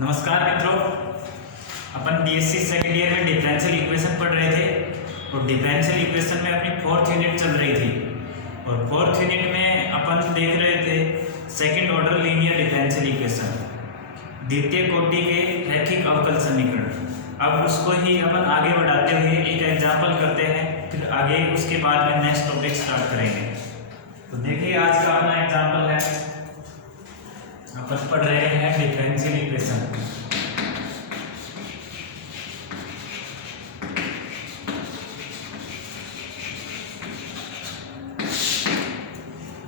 नमस्कार मित्रों, अपन BSc second year में डिफरेंशियल इक्वेशन पढ़ रहे थे और डिफरेंशियल इक्वेशन में अपनी फोर्थ यूनिट चल रही थी और फोर्थ यूनिट में अपन देख रहे थे second order linear differential equation, द्वितीय कोटि के रैखिक अवकल समीकरण। अब उसको ही अपन आगे बढ़ाते हुए एक एग्जाम्पल करते हैं, फिर आगे उसके बाद में नेक्स्ट टॉपिक स्टार्ट करेंगे। तो देखिए आज का अपना एग्जाम्पल है, अपन पढ़ रहे हैं डिफरेंशियल इक्वेशन।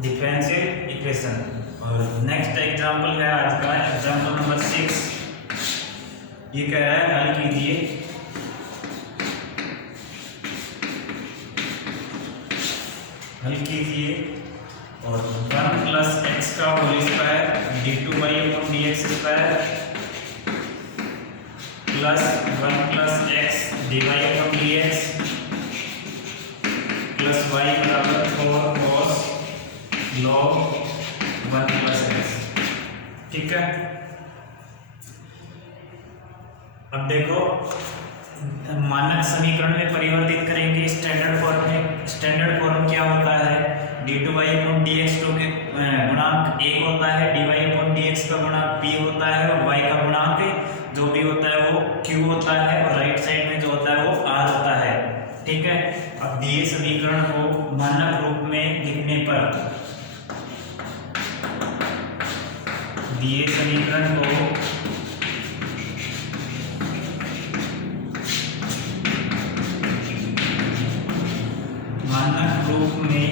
डिफरेंशियल इक्वेशन और नेक्स्ट एग्जाम्पल है आज का एग्जाम्पल नंबर 6। ये कह रहा है हल कीजिए और 1 + x का whole square d2y/dx² plus 1 + x dy/dx plus y बराबर 4 cos log 1 + x। ठीक है, अब देखो मानक समीकरण में परिवर्तित करेंगे स्टैंडर्ड फॉर्म में। स्टैंडर्ड फॉर्म क्या होता है? d2y/dx के गुणांक 1 होता है, dy/dx का गुणांक p होता है और y का गुणांक जो भी होता है वो q होता है और राइट साइड में जो होता है वो r होता है। ठीक है, अब दिए समीकरण को मानक रूप में लिखने पर दिए समीकरण को मानक रूप में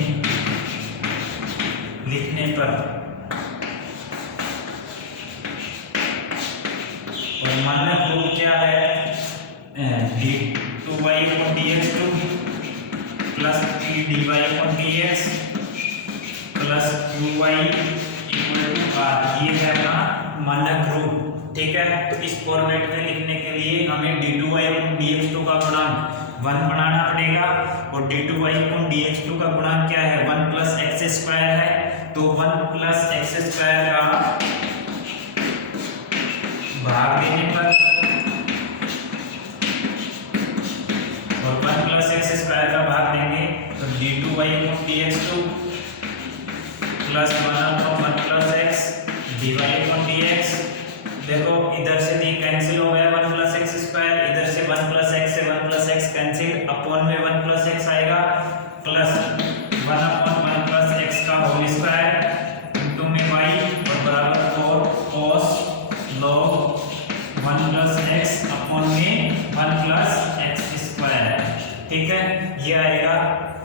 लिखने पर और मानक रूप क्या है? d2y/dx plus p dy/dx plus qy = r। ये है अपना मानक रूप। ठीक है, तो इस फॉर्मेट में लिखने के लिए हमें d2y/dx का गुणांक 1 बनाना पड़ेगा और d2y/dx का गुणांक क्या है? 1 + x² है, तो 1 + x² का भाग देने पर और 1 + x² का भाग देंगे तो d2y/dx प्लस 1 + x dy/dx। देखो इधर से डी कैंसिल हो गया 1 + x², इधर से 1 + x से 1 + x कैंसिल, अपॉन में 1 + x आएगा प्लस 1/1 + x का होल स्क्वायर इनटू में y और बराबर 4 cos log 1 + x अपॉन में 1 + x²। ठीक है, ये आएगा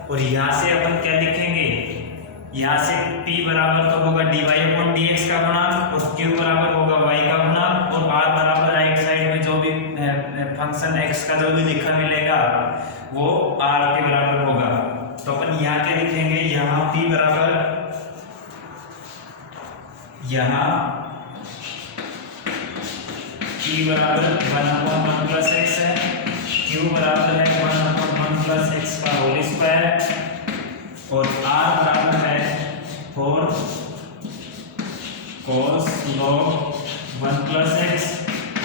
और यहाँ से अपन क्या लिखेंगे? यहाँ से p बराबर तो होगा dy/dx का गुणांक और q बराबर होगा y का गुणांक और r बराबर राइट साइड में जो भी फंक्शन x का जो भी लिखा मिलेगा वो r के बराबर होगा। तो अपन यहाँ क्या लिखेंगे? यहाँ p बराबर 1/1 + x है, q बराबर है 1/1 + x का होल स्क्वायर और r बराबर है 4 cos log 1 + x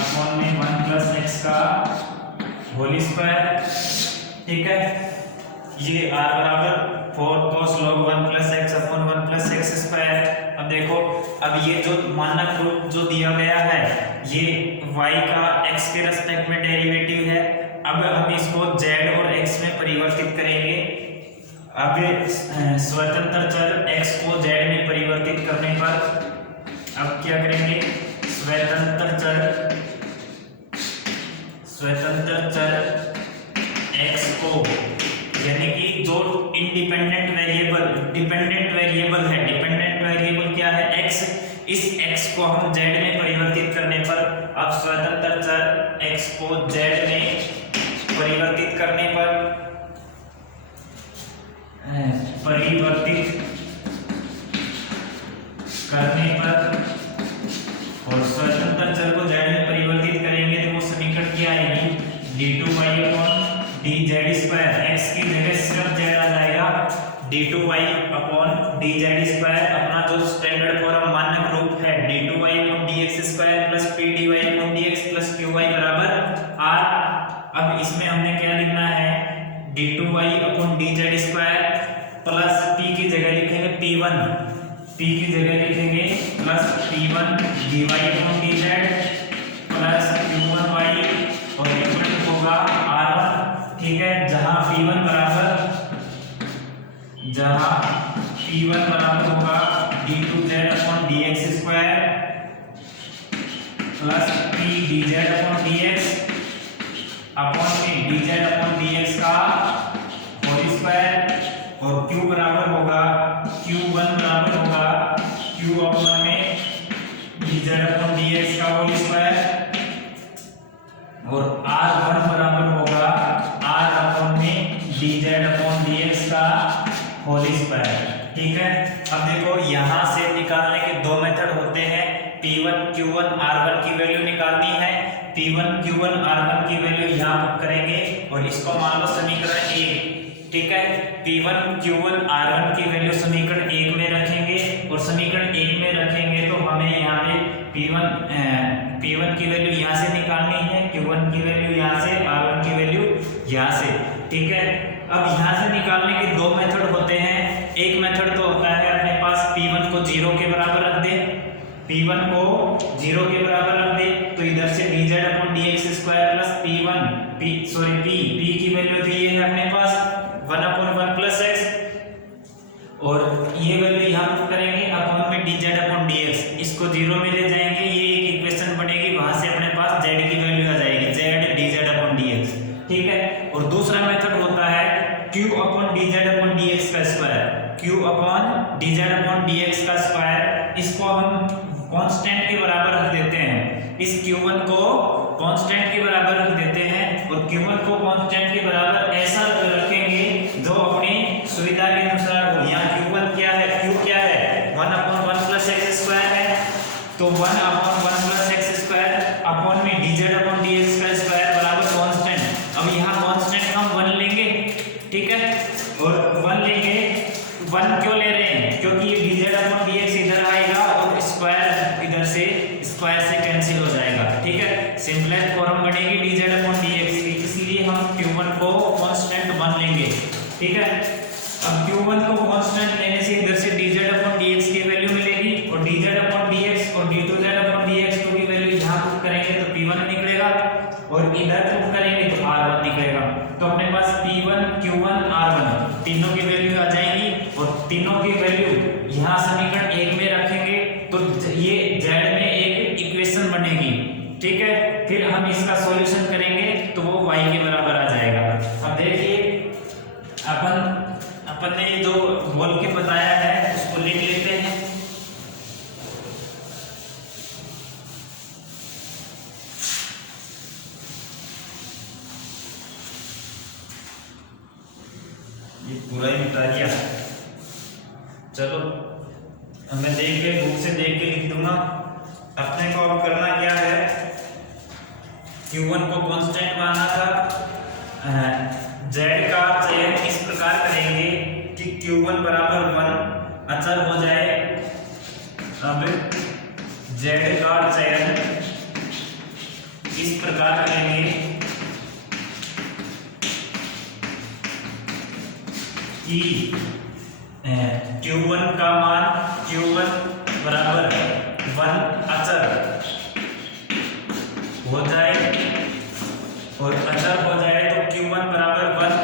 अपॉन में 1 + x का होल स्क्वायर। ठीक है, ये r बराबर 4 cos log 1 + x upon 1 + x²। अब देखो, अब ये जो मानक रूप जो दिया गया है ये y का x के रेस्पेक्ट में डेरिवेटिव है। अब हम इसको z और x में परिवर्तित करेंगे। अब स्वतंत्र चर x को z में परिवर्तित करने पर अब क्या करेंगे? स्वतंत्र चर x को, यानी कि जो डिपेंडेंट वेरिएबल है, डिपेंडेंट वेरिएबल क्या है? x। इस x को हम z में परिवर्तित करने पर अब स्वतंत्र चर x को z में परिवर्तित करने पर और स्वतंत्र चर को z में परिवर्तित करेंगे तो वो समीकरण क्या आएगी? d2y/dz²। x की जगह सिर्फ z आ जाएगा, d2y/dz²। अपना जो स्टैंडर्ड फॉर्म मानक रूप है d2y/dx² + p dy लिखेंगे plus P1 dy/dz plus Q1y और इक्वल होगा R1, ठीक है। जहां P1 बराबर होगा d2z/dx² plus P dz/dx upon में dz/dx का होल स्क्वायर और Q बराबर होगा Q1 बराबर होगा Q अपॉन में dz/dx का होल स्क्वायर और R1 बराबर होगा R अपॉन में dz/dx का होल स्क्वायर, ठीक है। अब देखो यहां से निकालने के दो मेथड होते हैं। P1 Q1 R1 की वैल्यू निकालनी है। P1 Q1 R1 की वैल्यू यहां पुट करेंगे और इसको मान लो समीकरण 1, ठीक है। P1 Q1 R1 की वैल्यू समीकरण 1 में रखेंगे और समीकरण 1 में रखेंगे तो हमें यहाँ पे P1 की वैल्यू यहाँ से निकालनी है, Q1 की वैल्यू यहाँ से, R1 की वैल्यू यहाँ से, ठीक है। अब यहाँ से निकालने के दो मेथड होते हैं। एक मेथड तो होता है अपने पास P1 को 0 के बराबर रख दे, P1 को 0 के बराबर रख दे तो इधर से dz/dx² प्लस P की वैल्यू दी है अपने पास 1/1 प्लस x और ये वैल्यू यहाँ पुट करेंगे अपॉन में dz/dx, इसको 0 में ले जाएंगे, ये एक इक्वेशन बनेगी, वहां से अपने पास z की वैल्यू आ जाएगी z dz/dx, ठीक है। और दूसरा मेथड होता है q अपॉन dz/dx का स्क्वायर, q अपॉन dz/dx का स्क्वायर, इसको हम कांस्टेंट के बराबर रख देते हैं। इस q1 को कांस्टेंट के बराबर रख देते हैं और q1 को कांस्टेंट के बराबर ऐसा रखेंगे जो अपनी सुविधा के अनुसार हो। यहाँ q1 क्या है, q क्या है 1/1 प्लस x² है, तो 1/1 प्लस x² अपॉन में dz/dx का स्क्वायर बराबर कांस्टेंट। अब यहाँ कांस्टेंट हम 1 लेंगे, ठीक है, और 1 लेंगे। 1 क्यों ले रहे हैं, क्योंकि ये dz/dx इधर आएगा और स्क्वायर इधर से स्क्वायर से कैंसिल हो जाएगा, ठीक है। सिंपलेस्ट फॉर्म बनेगी dz/dx की, इसलिए हम q1 को कांस्टेंट 1 लेंगे, ठीक है। अब q1 को कांस्टेंट लेने से इधर से dz/dx की वैल्यू मिलेगी और dz/dx और d2z/dx की वैल्यू यहां पुट करेंगे तो P1 निकलेगा और इधर पुट करेंगे तो R1 निकलेगा। तो अपने पास P1 Q1 R1 तीनों की वैल्यू आ जाएगी और तीनों की वैल्यू यहां समीकरण 1 में रखेंगे तो ये z में एक इक्वेशन बनेगी, ठीक है। फिर हम इसका सॉल्यूशन करेंगे तो वो y के बराबर आ जाएगा। अब देखिए अपन ने जो बोल के बताया है उसको लिख लेते हैं। ये पूरा ही बता दिया, चलो मैं देख के बुक से देख के लिख दूंगा। अपने को अब करना क्या है, Q1 को कांस्टेंट माना था, z का चयन इस प्रकार करेंगे कि Q1 बराबर 1 अचर हो जाए। अब z का चयन इस प्रकार करेंगे कि Q1 का मान Q1 बराबर 1 अचर हो जाए और अचर हो जाए तो Q1 बराबर 1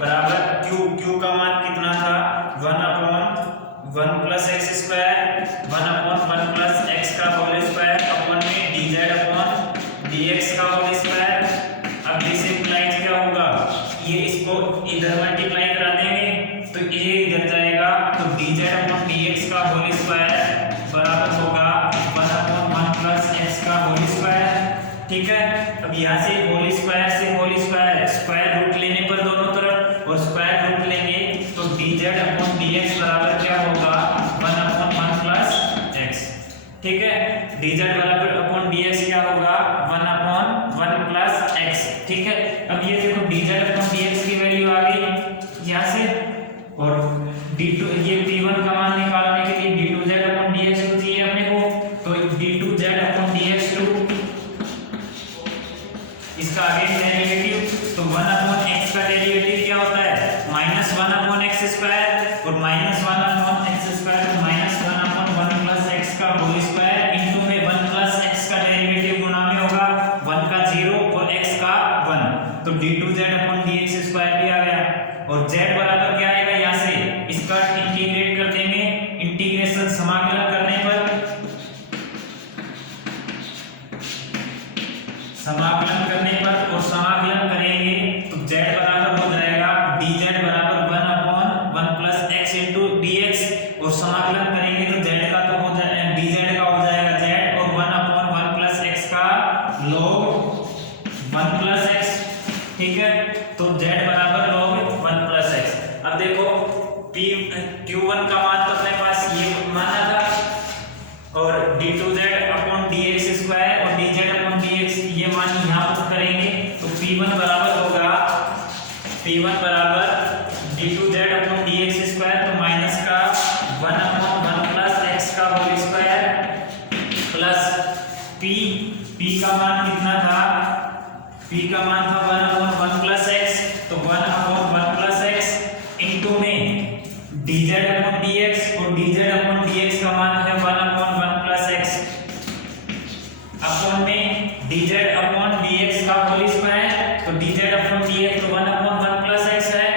बराबर Q का मान कितना था 1/1 प्लस x² 1/1 प्लस x का होल स्क्वायर अपॉन में dz/dx का होल स्क्वायर। अब डिसिम्प्लाइज क्या होगा, ये इसको इधर मल्टीप्लाई करा देंगे तो ये इधर जाएगा तो dz/dx का होल स्क्वायर बराबर होगा 1/1 प्लस x का होल स्क्वायर, ठीक है। अब यहाँ से होल स्क्वायर से होल स्क्वायर, स्क्वायर रूट लेने पर दोनों तरफ और स्क्वायर रूट लेंगे तो dz/dx बराबर क्या होगा 1/1 प्लस x, ठीक है। dz/dx क्या होगा 1/1 प्लस x, ठीक है। अब ये देखो dz/dx की वैल्यू आ गई यहाँ से और d2 ये P1 का मान निकालने के लिए d2z/dx चाहिए अपने को, तो d2z/dx इसका आगे डेरिवेटिव तो 1/x का डेरिवेटिव क्या होता है -1/x² और -1/x² तो -1/1 प्लस का होल स्क्वायर इनटू में 1 प्लस x का डेरिवेटिव गुणा में होगा 1 का 0 और x का 1, तो d2z अपॉन dx स्क्वायर भी आ गया। और z बराबर क्या आएगा, यहाँ से इसका इंटीग्रेट कर देंगे, इंटीग्रेशन समाकलन करने पर और समाकलन करेंगे तो z बराबर हो जाएगा dz बराबर 1 upon 1 plus x into dx, और समाकलन करेंगे तो z का तो हो जाएगा dz का हो जाएगा z और 1 अपॉन 1 प्लस x का log 1 प्लस x, ठीक है। तो z बराबर log 1 प्लस x। अब देखो q1 का मान तो अपने पास ये माना था और d2z अपॉन dx स्क्वायर और dz अपॉन dx ये मान यहाँ पुट करेंगे तो p1 बराबर होगा p1 बराबर d2z अपॉन dx स्क्वायर, तो माइनस का 1 अपॉन 1 प्लस x का होल स्क्वायर प्लस p का मान कितना था, p का मान था 1 अपॉन 1 प्लस x, तो 1 अपॉन 1 प्लस x इनटू में dz अपॉन dx, और dz अपॉन dx का मान है 1 अपॉन 1 प्लस x अपॉन में dz अपॉन dx का होल स्क्वायर, तो dz अपॉन dx तो 1 अपॉन 1 प्लस x है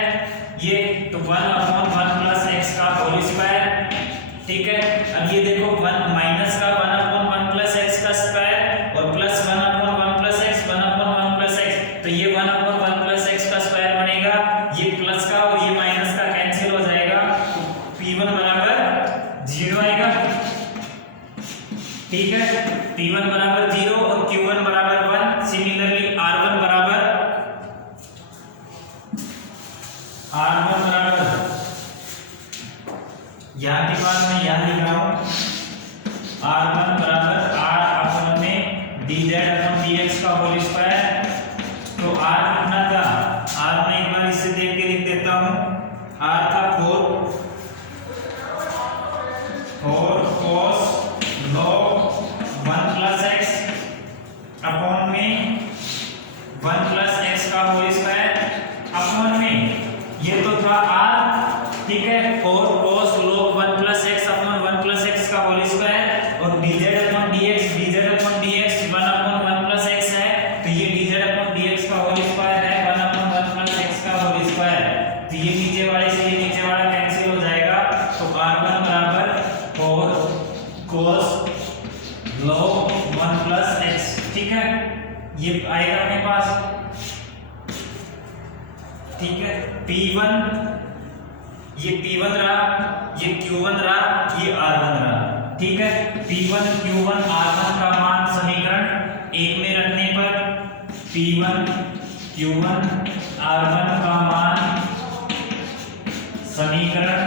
ये, तो 1 अपॉन 1 प्लस x का होल स्क्वायर, ठीक है। अब ये देखो 1 माइनस का 1 अपॉन 1 प्लस x का स्क्वायर और plus 1 upon 1 plus x 1 upon 1 plus x, तो ये 1 अपॉन 1 प्लस x का स्क्वायर बनेगा, ये प्लस का और ये माइनस का कैंसिल हो जाएगा, तो p1 बराबर 0 आएगा, ठीक है। p1 बराबर 0 और q1 बराबर 1। सिमिलरली r1 बराबर यहाँ की बात मैं यहाँ लिख रहा हूँ, r1 बराबर r अपॉन में dz अपॉन dx का होल स्क्वायर, तो r कितना था, r मैं एक बार इससे देख के लिख देता हूँ, r था 4 cos log 1 plus x upon में 1 प्लस x का होल स्क्वायर अपॉन में ये तो था r, ठीक है, और cos log 1 plus x upon 1 plus x का होल स्क्वायर, और dz upon dx 1 upon 1 plus x है, तो ये dz अपॉन dx का होल स्क्वायर है 1 अपॉन 1 प्लस x का होल स्क्वायर, तो ये नीचे वाले से ये नीचे वाला कैंसिल हो जाएगा, तो r1 बराबर 4 cos log 1 प्लस x, ठीक है, ये आएगा अपने पास, ठीक है। p1 ये p1 रहा, ये q1 रहा, ये r1 रहा, ठीक है। p1 q1 r1 का मान समीकरण 1 में रखने पर p1 q1 r1 का मान समीकरण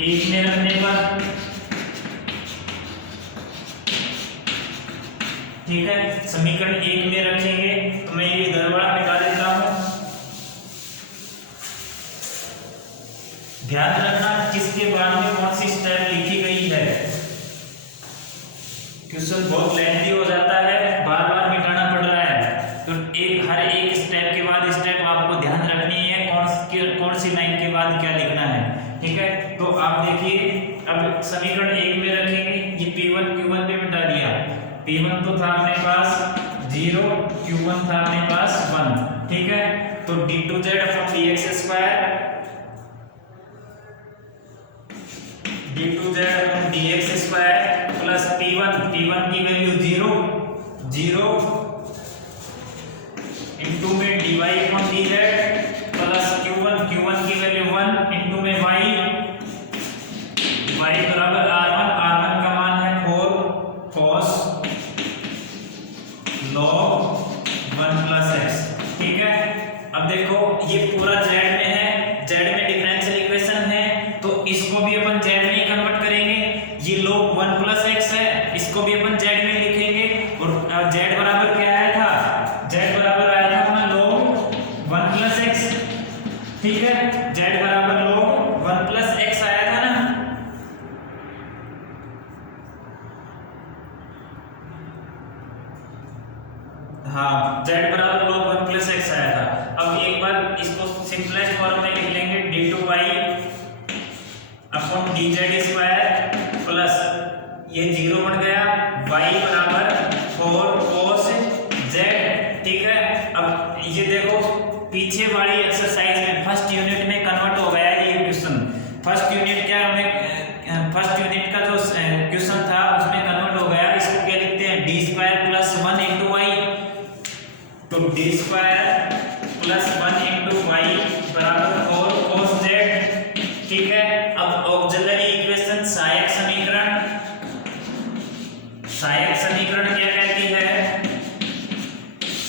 1 में रखने पर, ठीक है, समीकरण 1 में रखेंगे तो मैं ये इधर वाला मिटा देता हूं। ध्यान रखना किसके बाद में कौन सी स्टेप लिखी गई है, क्वेश्चन बहुत लेंथी हो जाता है, बार बार मिटाना पड़ रहा है, तो हर एक स्टेप के बाद स्टेप आपको ध्यान रखनी है कौन सी लाइन के बाद क्या लिखना है, ठीक है। तो आप देखिए अब समीकरण 1 में रखेंगे, ये p1 q1 पे मिटा दिया, p1 तो था अपने पास 0, q1 था अपने पास 1, ठीक है। तो d2z upon dx square d2z upon dx square plus p1 की वैल्यू 0 इनटू में dy upon dz plus q1 की वैल्यू 1 इनटू में y बराबर r1 का मान है 4 cos log 1 प्लस x, ठीक है। अब देखो ये पूरा z में है, z में डिफरेंशियल इक्वेशन है, तो इसको भी अपन z में ही कन्वर्ट करेंगे, ये log 1 प्लस x है, इसको भी अपन z में लिखेंगे, और z बराबर क्या आया था, z बराबर आया था अपना log 1 प्लस x, ठीक है, z बराबर log 1 प्लस x आया था ना, हाँ, z बराबर log 1 प्लस x आया था। अब एक बार इसको सिंपलेस्ट फॉर्म में लिख लेंगे, d2y upon dz square plus ये 0 बन गया, y बराबर 4 cos z। ठीक है, अब ये देखो पीछे वाली एक्सरसाइज में फर्स्ट यूनिट में कन्वर्ट हो गया ये क्वेश्चन। फर्स्ट यूनिट क्या हमें फर्स्ट यूनिट का जो क्वेश्चन था उसमें कन्वर्ट हो गया। इसको क्या लिखते हैं, d² + 1 × y। तो d² + 1 × y बराबर 4 cos z। ठीक है, अब ऑक्सिलरी इक्वेशन सहायक समीकरण क्या कहती है,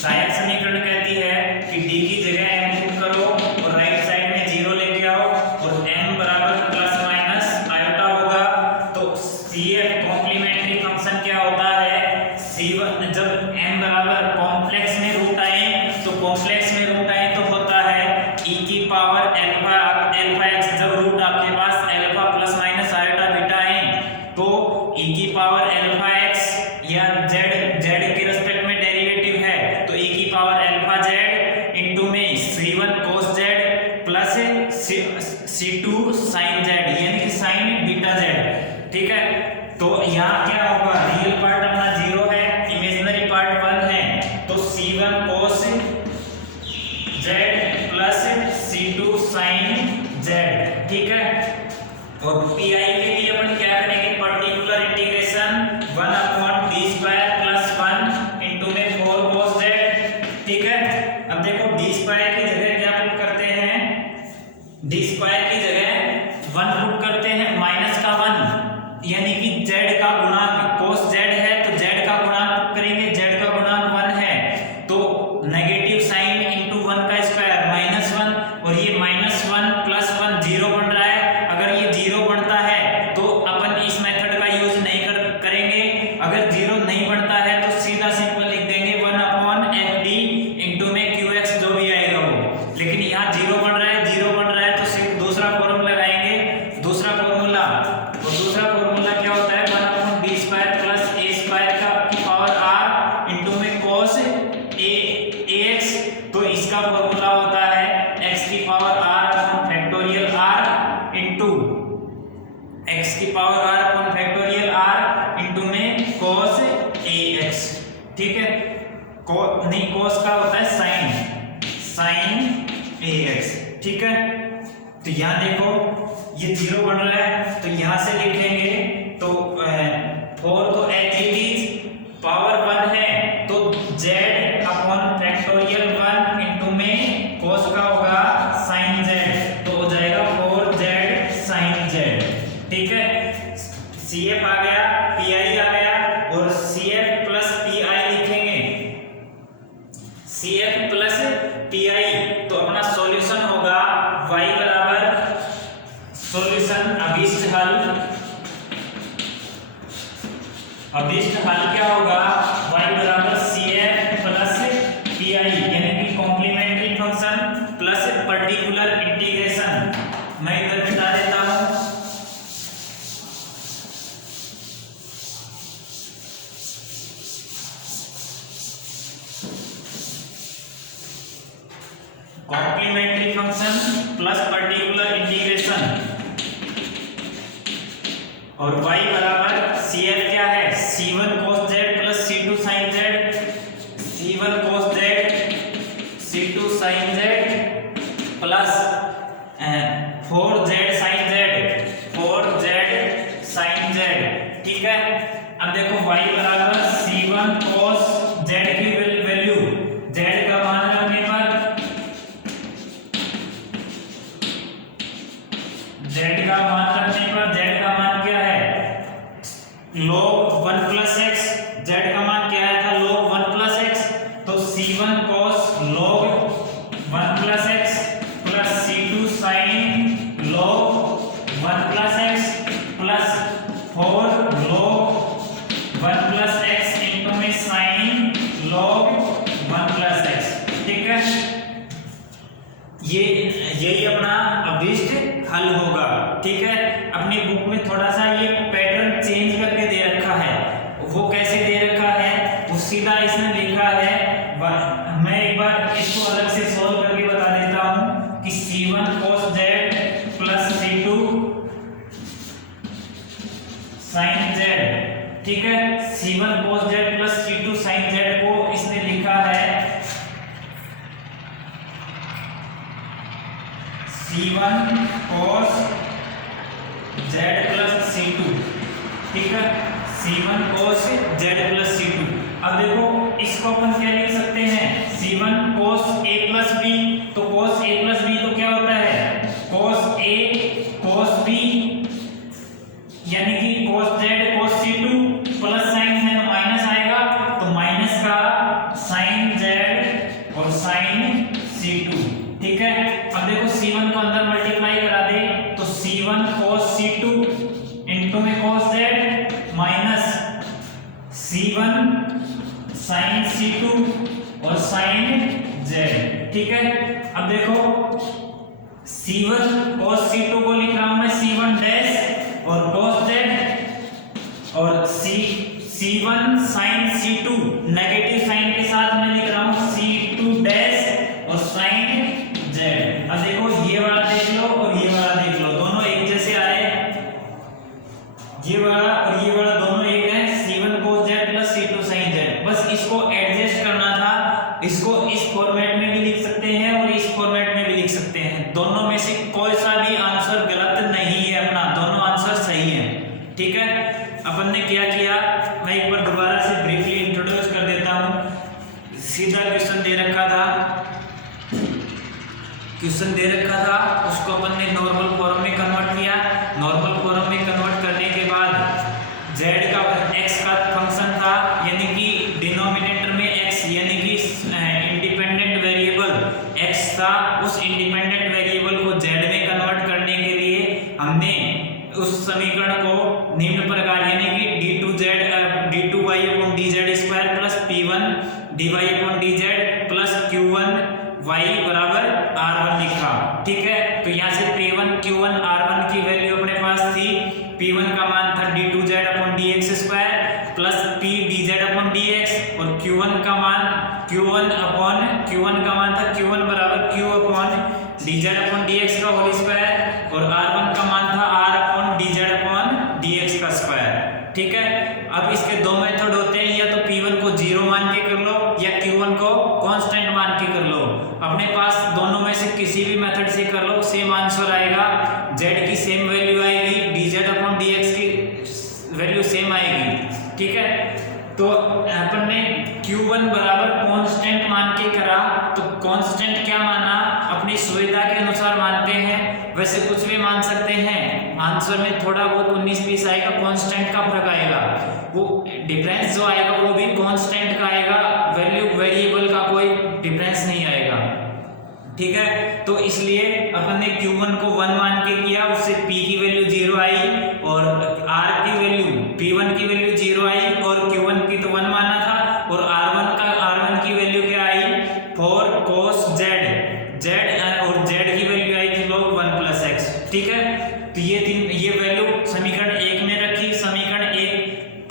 सहायक समीकरण कहती है कि d की जगह m पुट करो और राइट साइड में 0 लेके आओ और m बराबर ± आयोटा होगा। तो CF कॉम्प्लीमेंट्री फंक्शन क्या होता है, C1 जब m बराबर कॉम्प्लेक्स में रूट आए तो कॉम्प्लेक्स में रूट आए तो होता है e⁻α जब रूट आपके पास α ± आयोटा बीटा आए तो e⁻αx या z के रिस्पेक्ट में डेरिवेटिव है तो e⁻αz इनटू में c1 cos z plus c2 sin z यानी कि sin बीटा z। ठीक है, तो यहाँ क्या होगा, रियल पार्ट अपना 0 है, इमेजिनरी पार्ट 1 है, तो c1 cos z plus c2 sin z। ठीक है, और pi के लिए अपन क्या करेंगे, पर्टिकुलर इंटीग्रेशन 1/d² + 1 इनटू में 4 cos z। ठीक है, अब देखो d² की जगह क्या पुट करते हैं, d² की जगह 1 पुट करते हैं -1 यानी कि z का गुणांक cos z है तो z का गुणांक पुट करेंगे, z का गुणांक 1 है तो नेगेटिव साइन इनटू 1 का स्क्वायर -1 और ये -1 + 1 0 बन रहा है। अगर ये 0 बनता है तो अपन इस मेथड का यूज नहीं करेंगे, अगर 0 नहीं बनता है तो सीधा सिंपल लिख देंगे 1/fd इनटू में qx जो भी आएगा वो। लेकिन यहाँ 0 बन रहा है तो सिर्फ दूसरा फॉर्मूला लगाएंगे, दूसरा फॉर्मूला, और दूसरा फॉर्मूला क्या होता है 1/d² + a² का की पावर r इनटू में cos ax। तो इसका फॉर्मूला होता है x की power r factorial r into x की power r factorial r into में cos ax। ठीक है, नहीं cos का होता है sin ax। ठीक है, तो यहाँ देखो ये 0 बन रहा है तो यहाँ से लिखेंगे तो 4 तो एच इट इज पावर 1 है तो z फैक्टोरियल 1 इनटू में cos का होगा sin z तो हो जाएगा 4z sin z। ठीक है, CF आ गया, PI आ गया और CF + PI लिखेंगे, CF + PI तो अपना सॉल्यूशन होगा y बराबर सॉल्यूशन अभिष्ट हल क्या होगा, y बराबर CF + PI यानी कि complementary function plus particular integration. मैं इधर मिटा देता हूं, complementary function plus particular integration और y बराबर CF क्या है, c1 cos z + c2 sin z, c1 cos z c2 sin z plus 4z sin z। ठीक है, अब देखो y बराबर c1 cos z की वैल्यू z का मान रखने पर z का मान क्या है, log 1 + x। z का मान क्या आया था, log 1 + x, तो c1 cos log 1 + x plus c2 sin log 1 + x plus 4 log 1 + x into में sin log 1 + x। ठीक है, यही अपना अभिष्ट हल होगा। ठीक है, अपनी बुक में थोड़ा सा ये पैटर्न चेंज करके दे रखा है, वो कैसे दे रखा है वो सीधा इसने लिखा है। मैं एक बार इसको अलग से सॉल्व करके बता देता हूं कि c1 cos z + c2 sin z ठीक है। C1 cos z plus C2 sin z को इसने लिखा है C1 cos z plus C2, ठीक है, C1 cos z plus C2। अब देखो इसको अपन क्या लिख सकते हैं, C1 cos a plus b, तो cos a प्लस b तो क्या होता है cos a cos b, यानी कि cos z cos C2 plus sign है तो माइनस आएगा, तो माइनस का sin z और sin C2, ठीक है। अब देखो C1 को अंदर मल्टीप्लाई करा दे तो C1 cos C2 इंटू में cos z minus C1 sin C2 और sin z, ठीक है। अब देखो C1 cos C2 को लिख रहा हूं मैं C1 डैश और cos z, और C1 sin C2 negative sign के साथ मैं लिख रहा हूं C2 डैश और sin z। अब देखो ये वाला देख लो और ये वाला देख लो, दोनों एक जैसे आए, ये वाला और ये वाला दोनों एक है, C1 cos z plus C2 sin z। बस इसको एडजस्ट करना था, इसको इस फॉर्मेट में भी लिख सकते हैं और इस फॉर्मेट में भी लिख सकते हैं, दोनों में से कोई सा भी आंसर गलत नहीं है अपना, दोनों आंसर सही है, ठीक है। अपन ने क्या किया, मैं एक बार दोबारा से ब्रीफली इंट्रोड्यूस कर देता हूं। सीधा क्वेश्चन दे रखा था, उसको अपन ने नॉर्मल फॉर्म में कन्वर्ट किया, नॉर्मल फॉर्म में कन्वर्ट करने के बाद z का x का फंक्शन था, यानी कि डिनोमिनेटर में x यानी कि इंडिपेंडेंट वेरिएबल x था, उस इंडिपेंडेंट वेरिएबल को z में कन्वर्ट करने के लिए हमने उस समीकरण को निम्न प्रकार यानी कि d2y/dz² plus p1 dy/dz plus q1 y बराबर r1 लिखा, ठीक है। तो यहाँ से p1 q1 r1 की वैल्यू अपने पास थी, p1 का मान था d2z/dx² प्लस p dz/dx और q1 का मान था q1 बराबर q/dz/dx का होल स्क्वायर और r1 का मान था r/dz/dx का स्क्वायर, ठीक है। अब इसके दो मेथड होते हैं, या तो p1 को 0 मान के कर लो या q1 को कांस्टेंट मान के कर लो, अपने पास दोनों में से किसी भी मेथड से कर लो सेम आंसर आएगा, z की सेम वैल्यू आएगी, dz/dx की वैल्यू सेम आएगी, ठीक है। तो अपन ने q1 बराबर कांस्टेंट मान के करा, तो कांस्टेंट क्या माना, अपनी सुविधा के अनुसार मानते हैं, वैसे कुछ भी मान सकते हैं, आंसर में थोड़ा बहुत 19-20 आएगा, कांस्टेंट का फर्क आएगा, वो डिफरेंस जो आएगा वो भी कांस्टेंट का आएगा, वेरिएबल का कोई डिफरेंस नहीं आएगा, ठीक है। तो इसलिए अपन ने q1 को 1 मान के किया, उससे p की वैल्यू 0 आई और r की वैल्यू p1 की वैल्यू 0 आई और q1 की तो 1 माना था और r1 की वैल्यू क्या आई 4 cos z और z की वैल्यू आई थी log 1 प्लस x, ठीक है। तो ये वैल्यू समीकरण 1 में रखी, समीकरण 1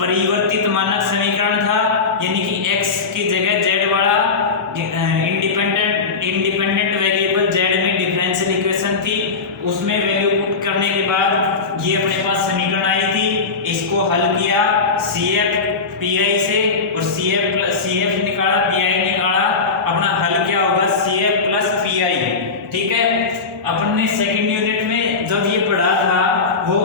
परिवर्तित मानक समीकरण था, यानी कि x की जगह z वाला इंडिपेंडेंट वेरिएबल z में डिफरेंशियल इक्वेशन थी, उसमें वैल्यू पुट करने के बाद ये अपने पास समीकरण आई थी, इसको हल किया CF PI से और CF निकाला PI निकाला, अपना हल क्या होगा CF प्लस PI, ठीक है। अपन ने सेकंड यूनिट में जब ये पढ़ा था वो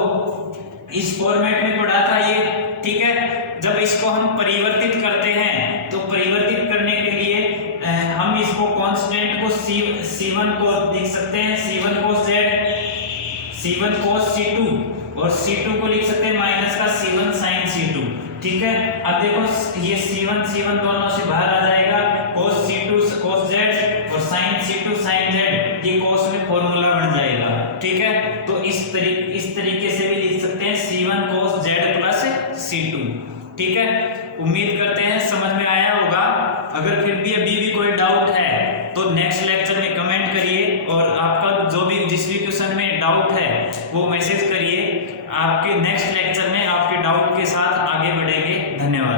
इस फॉर्मेट में पढ़ा था ये, ठीक है। जब इसको हम परिवर्तित करते हैं तो परिवर्तित करने के लिए हम इसको कांस्टेंट को C1 को लिख सकते हैं C1 cos C2 और C2 को लिख सकते हैं माइनस का C1 sin C2, ठीक है। अब देखो ये C1 दोनों से बाहर आ जाएगा, cos C2 cos z और sin C2 sin z, ये cos में फॉर्मूला बन जाएगा, ठीक है। तो इस तरीके से भी लिख सकते हैं C1 cos z plus C2, ठीक है। उम्मीद करते हैं समझ में आया होगा। अगर फिर भी अभी भी कोई डाउट है तो नेक्स्ट लेक्चर में कमेंट करिए और आपका जो भी जिस भी क्वेश्चन में डाउट है वो मैसेज करिए, आपके नेक्स्ट लेक्चर में आपके डाउट के साथ आगे बढ़ेंगे। धन्यवाद।